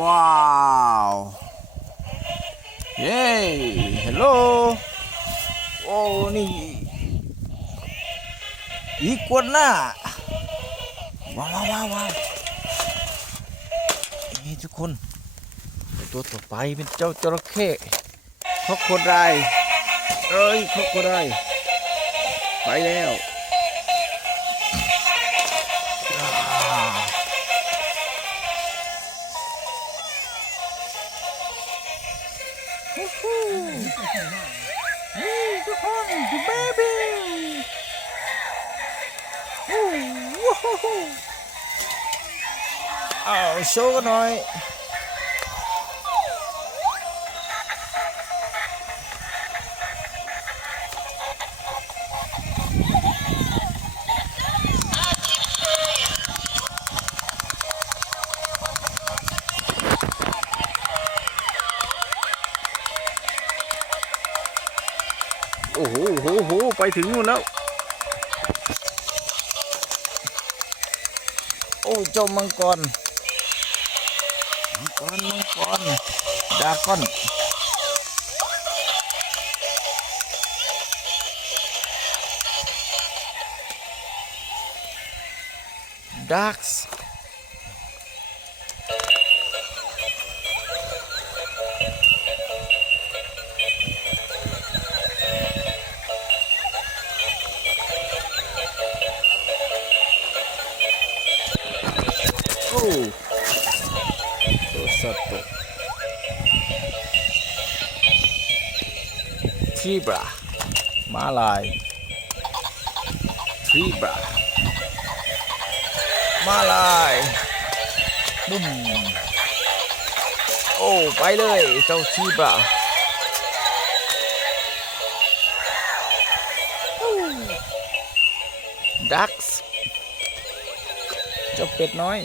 ว้าวเย้ฮัลโหลโอ้นี่อีกวนน่ะว้าวว้าวว้าวว้าวนี่ทุกคน ตัวต่อไปเป็นเจ้าจระเข้คอกโคไดเอ้ยคอกโคไดไปแล้ว นี่ทุกคนดูเบบี้โอ้โหเอาโชว์กันหน่อย โอ้โหโหโหไปถึงนู่นแล้ว โอ้เจ้ามังกร มังกร มังกร ดาก้อนดักส์ าลายบุ้มโอ้ ไปเลยเจ้าทรีบราดักส์เจ้าเป็ดน้อย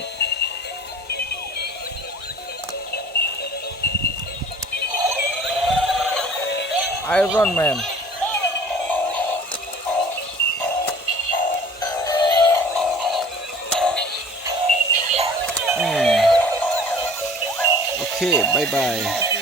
Iron Man. Hmm. Okay, bye bye.